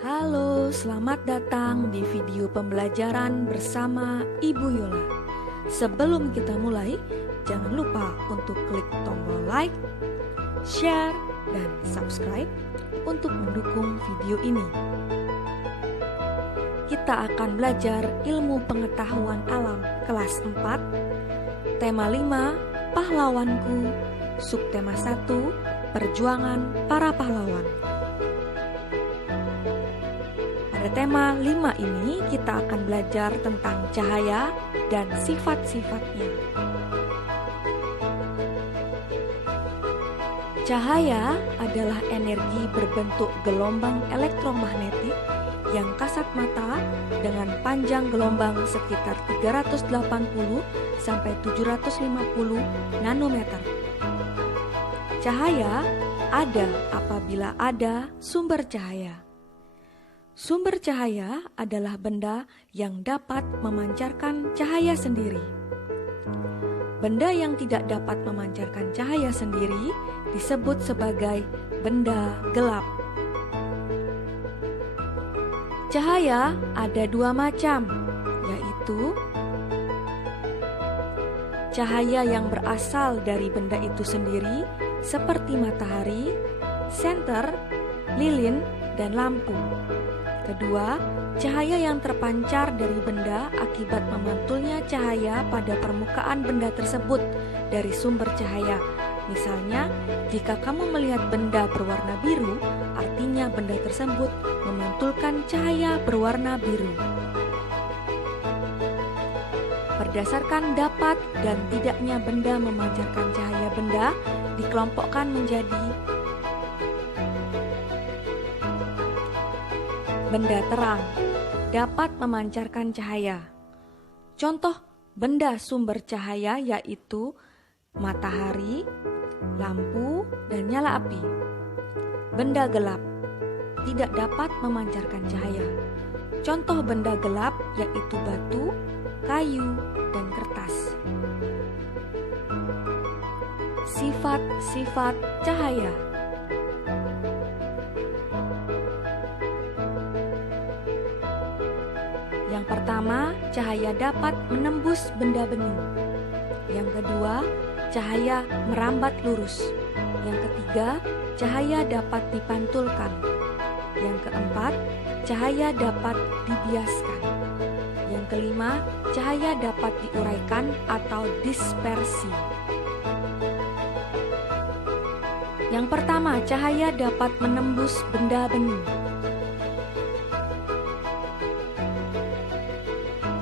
Halo, selamat datang di video pembelajaran bersama Ibu Yola. Sebelum kita mulai, jangan lupa untuk klik tombol like, share, dan subscribe untuk mendukung video ini. Kita akan belajar ilmu pengetahuan alam kelas 4, tema 5, pahlawanku, subtema 1, perjuangan para pahlawan. Pada tema 5 ini kita akan belajar tentang cahaya dan sifat-sifatnya. Cahaya adalah energi berbentuk gelombang elektromagnetik yang kasat mata dengan panjang gelombang sekitar 380 sampai 750 nanometer. Cahaya ada apabila ada sumber cahaya. Sumber cahaya adalah benda yang dapat memancarkan cahaya sendiri. Benda yang tidak dapat memancarkan cahaya sendiri disebut sebagai benda gelap. Cahaya ada dua macam, yaitu cahaya yang berasal dari benda itu sendiri, seperti matahari, senter, lilin, dan lampu. Kedua, cahaya yang terpancar dari benda akibat memantulnya cahaya pada permukaan benda tersebut dari sumber cahaya. Misalnya, jika kamu melihat benda berwarna biru, artinya benda tersebut memantulkan cahaya berwarna biru. Berdasarkan dapat dan tidaknya benda memancarkan cahaya benda, dikelompokkan menjadi benda terang, dapat memancarkan cahaya. Contoh benda sumber cahaya yaitu matahari, lampu, dan nyala api. Benda gelap, tidak dapat memancarkan cahaya. Contoh benda gelap yaitu batu, kayu, dan kertas. Sifat-sifat cahaya. Yang pertama, cahaya dapat menembus benda bening. Yang kedua, cahaya merambat lurus. Yang ketiga, cahaya dapat dipantulkan. Yang keempat, cahaya dapat dibiaskan. Yang kelima, cahaya dapat diuraikan atau dispersi. Yang pertama, cahaya dapat menembus benda bening.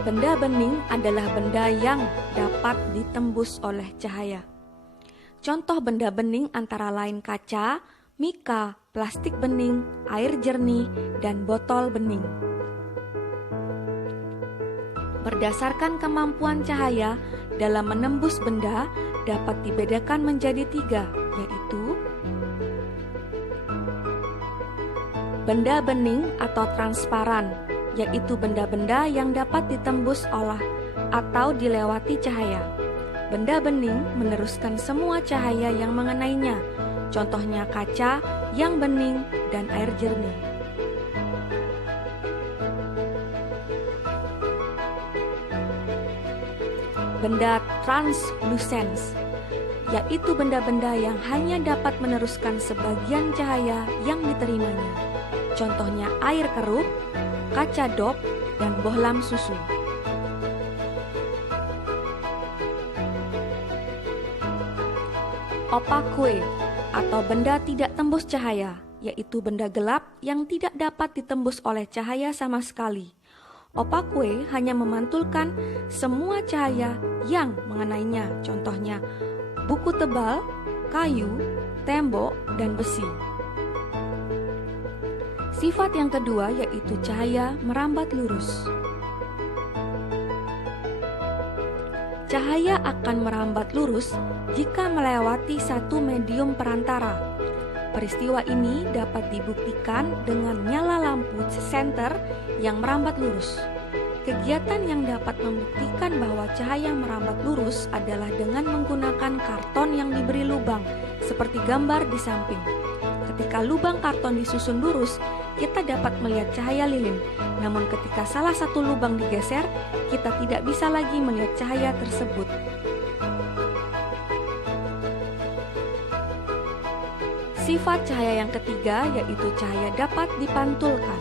Benda bening adalah benda yang dapat ditembus oleh cahaya. Contoh benda bening antara lain kaca, mika, plastik bening, air jernih, dan botol bening. Berdasarkan kemampuan cahaya dalam menembus benda dapat dibedakan menjadi 3, yaitu benda bening atau transparan, yaitu benda-benda yang dapat ditembus oleh atau dilewati cahaya. Benda bening meneruskan semua cahaya yang mengenainya, contohnya kaca yang bening dan air jernih. Benda translucens, yaitu benda-benda yang hanya dapat meneruskan sebagian cahaya yang diterimanya, contohnya air keruh, kaca dop, dan bohlam susu. Opakue atau benda tidak tembus cahaya, yaitu benda gelap yang tidak dapat ditembus oleh cahaya sama sekali. Opakue hanya memantulkan semua cahaya yang mengenainya, contohnya buku tebal, kayu, tembok, dan besi. Sifat yang kedua yaitu cahaya merambat lurus. Cahaya akan merambat lurus jika melewati satu medium perantara. Peristiwa ini dapat dibuktikan dengan nyala lampu senter yang merambat lurus. Kegiatan yang dapat membuktikan bahwa cahaya merambat lurus adalah dengan menggunakan karton yang diberi lubang, seperti gambar di samping. Ketika lubang karton disusun lurus, kita dapat melihat cahaya lilin. Namun ketika salah satu lubang digeser, kita tidak bisa lagi melihat cahaya tersebut. Sifat cahaya yang ketiga yaitu cahaya dapat dipantulkan.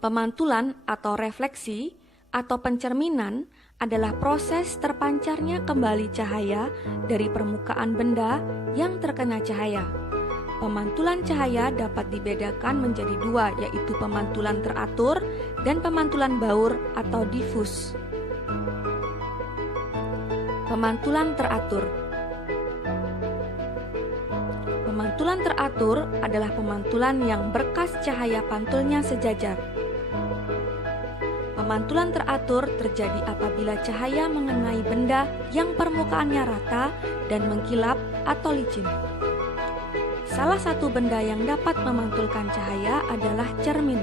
Pemantulan atau refleksi atau pencerminan adalah proses terpancarnya kembali cahaya dari permukaan benda yang terkena cahaya. Pemantulan cahaya dapat dibedakan menjadi dua, yaitu pemantulan teratur dan pemantulan baur atau difus. Pemantulan teratur. Pemantulan teratur adalah pemantulan yang berkas cahaya pantulnya sejajar. Pemantulan teratur terjadi apabila cahaya mengenai benda yang permukaannya rata dan mengkilap atau licin. Salah satu benda yang dapat memantulkan cahaya adalah cermin.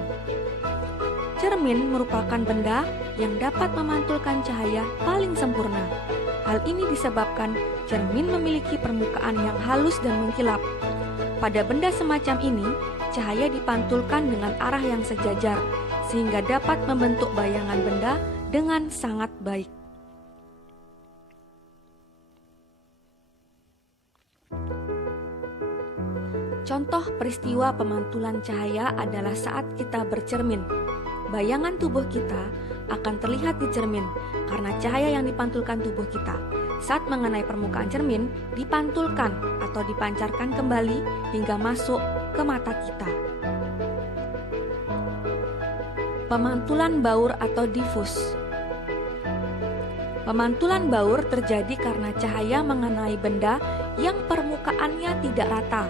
Cermin merupakan benda yang dapat memantulkan cahaya paling sempurna. Hal ini disebabkan cermin memiliki permukaan yang halus dan mengkilap. Pada benda semacam ini, cahaya dipantulkan dengan arah yang sejajar, sehingga dapat membentuk bayangan benda dengan sangat baik. Contoh peristiwa pemantulan cahaya adalah saat kita bercermin. Bayangan tubuh kita akan terlihat di cermin karena cahaya yang dipantulkan tubuh kita saat mengenai permukaan cermin dipantulkan atau dipancarkan kembali hingga masuk ke mata kita. Pemantulan baur atau difus. Pemantulan baur terjadi karena cahaya mengenai benda yang permukaannya tidak rata.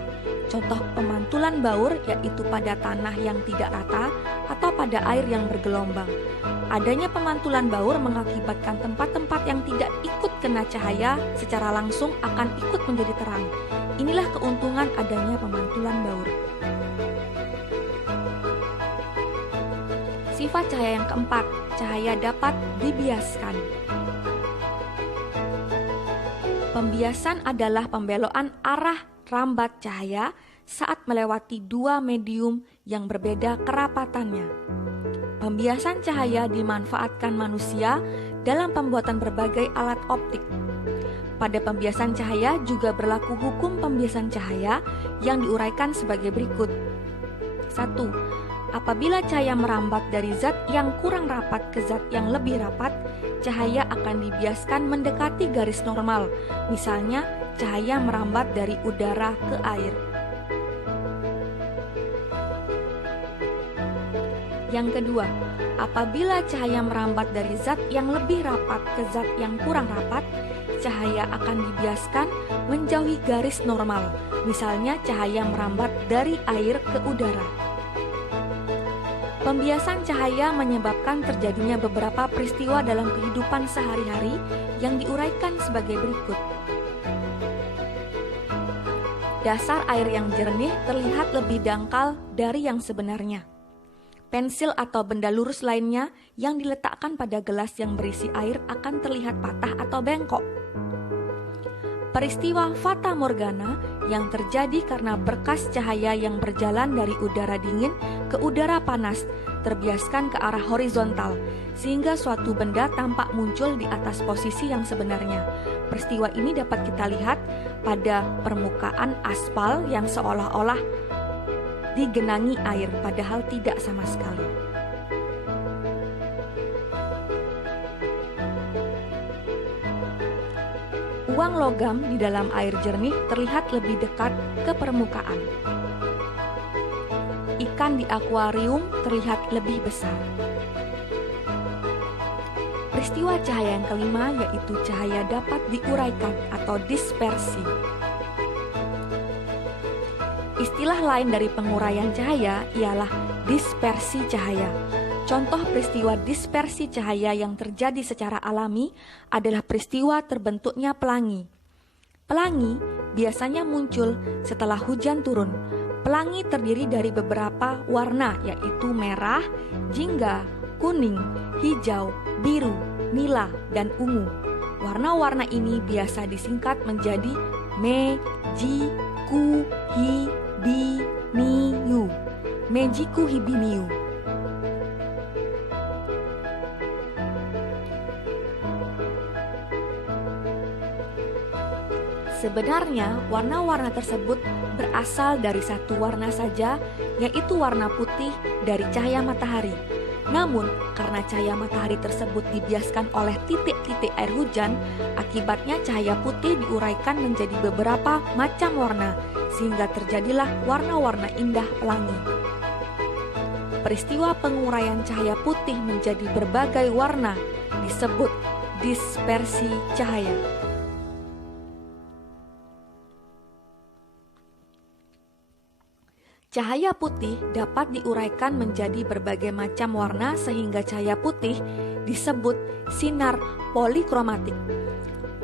Contoh pemantulan baur yaitu pada tanah yang tidak rata atau pada air yang bergelombang. Adanya pemantulan baur mengakibatkan tempat-tempat yang tidak ikut kena cahaya secara langsung akan ikut menjadi terang. Inilah keuntungan adanya pemantulan baur. Sifat cahaya yang keempat, cahaya dapat dibiaskan. Pembiasan adalah pembelokan arah rambat cahaya saat melewati dua medium yang berbeda kerapatannya. Pembiasan cahaya dimanfaatkan manusia dalam pembuatan berbagai alat optik. Pada pembiasan cahaya juga berlaku hukum pembiasan cahaya yang diuraikan sebagai berikut. 1. Apabila cahaya merambat dari zat yang kurang rapat ke zat yang lebih rapat, cahaya akan dibiaskan mendekati garis normal. Misalnya, cahaya merambat dari udara ke air. Yang kedua, apabila cahaya merambat dari zat yang lebih rapat ke zat yang kurang rapat, cahaya akan dibiaskan menjauhi garis normal. Misalnya, cahaya merambat dari air ke udara. Pembiasan cahaya menyebabkan terjadinya beberapa peristiwa dalam kehidupan sehari-hari yang diuraikan sebagai berikut. Dasar air yang jernih terlihat lebih dangkal dari yang sebenarnya. Pensil atau benda lurus lainnya yang diletakkan pada gelas yang berisi air akan terlihat patah atau bengkok. Peristiwa fata morgana yang terjadi karena berkas cahaya yang berjalan dari udara dingin ke udara panas terbiaskan ke arah horizontal, sehingga suatu benda tampak muncul di atas posisi yang sebenarnya. Peristiwa ini dapat kita lihat pada permukaan aspal yang seolah-olah digenangi air, padahal tidak sama sekali. Uang logam di dalam air jernih terlihat lebih dekat ke permukaan. Ikan di akuarium terlihat lebih besar. Peristiwa cahaya yang kelima yaitu cahaya dapat diuraikan atau dispersi. Istilah lain dari penguraian cahaya ialah dispersi cahaya. Contoh peristiwa dispersi cahaya yang terjadi secara alami adalah peristiwa terbentuknya pelangi. Pelangi biasanya muncul setelah hujan turun. Pelangi terdiri dari beberapa warna yaitu merah, jingga, kuning, hijau, biru, nila, dan ungu. Warna-warna ini biasa disingkat menjadi Mejiku Hibiniu. Mejiku Hibiniu. Sebenarnya warna-warna tersebut berasal dari satu warna saja, yaitu warna putih dari cahaya matahari. Namun, karena cahaya matahari tersebut dibiaskan oleh titik-titik air hujan, akibatnya cahaya putih diuraikan menjadi beberapa macam warna, sehingga terjadilah warna-warna indah pelangi. Peristiwa penguraian cahaya putih menjadi berbagai warna disebut dispersi cahaya. Cahaya putih dapat diuraikan menjadi berbagai macam warna sehingga cahaya putih disebut sinar polikromatik.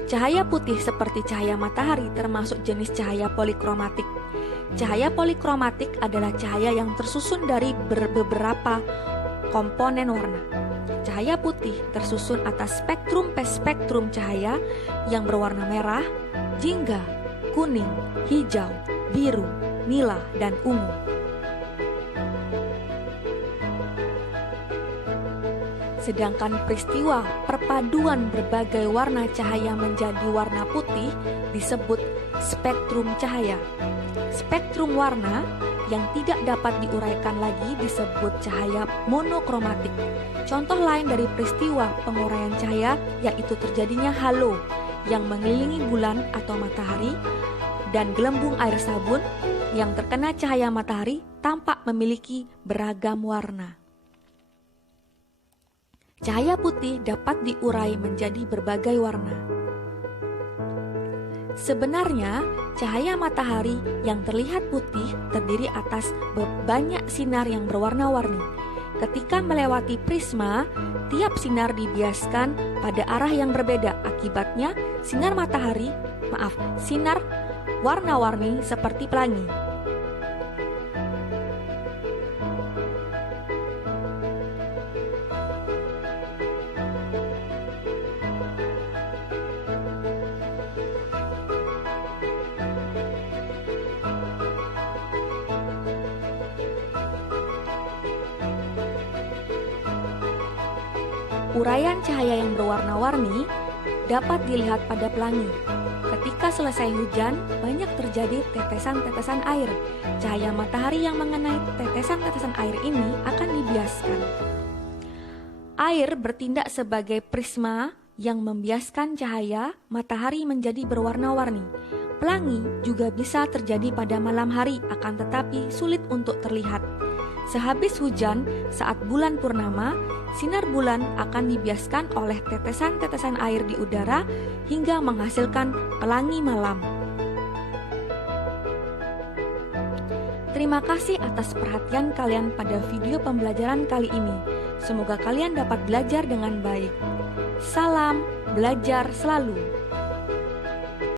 Cahaya putih seperti cahaya matahari termasuk jenis cahaya polikromatik. Cahaya polikromatik adalah cahaya yang tersusun dari beberapa komponen warna. Cahaya putih tersusun atas spektrum cahaya yang berwarna merah, jingga, kuning, hijau, biru, nila, dan ungu. Sedangkan peristiwa perpaduan berbagai warna cahaya menjadi warna putih disebut spektrum cahaya. Spektrum warna yang tidak dapat diuraikan lagi disebut cahaya monokromatik. Contoh lain dari peristiwa penguraian cahaya yaitu terjadinya halo yang mengelilingi bulan atau matahari dan gelembung air sabun yang terkena cahaya matahari tampak memiliki beragam warna. Cahaya putih dapat diurai menjadi berbagai warna. Sebenarnya, cahaya matahari yang terlihat putih terdiri atas banyak sinar yang berwarna-warni. Ketika melewati prisma, tiap sinar dibiaskan pada arah yang berbeda. Akibatnya, sinar warna-warni seperti pelangi. Uraian cahaya yang berwarna-warni dapat dilihat pada pelangi. Ketika selesai hujan, banyak terjadi tetesan-tetesan air. Cahaya matahari yang mengenai tetesan-tetesan air ini akan dibiaskan. Air bertindak sebagai prisma yang membiaskan cahaya matahari menjadi berwarna-warni. Pelangi juga bisa terjadi pada malam hari, akan tetapi sulit untuk terlihat. Sehabis hujan, saat bulan purnama, sinar bulan akan dibiaskan oleh tetesan-tetesan air di udara hingga menghasilkan pelangi malam. Terima kasih atas perhatian kalian pada video pembelajaran kali ini. Semoga kalian dapat belajar dengan baik. Salam belajar selalu.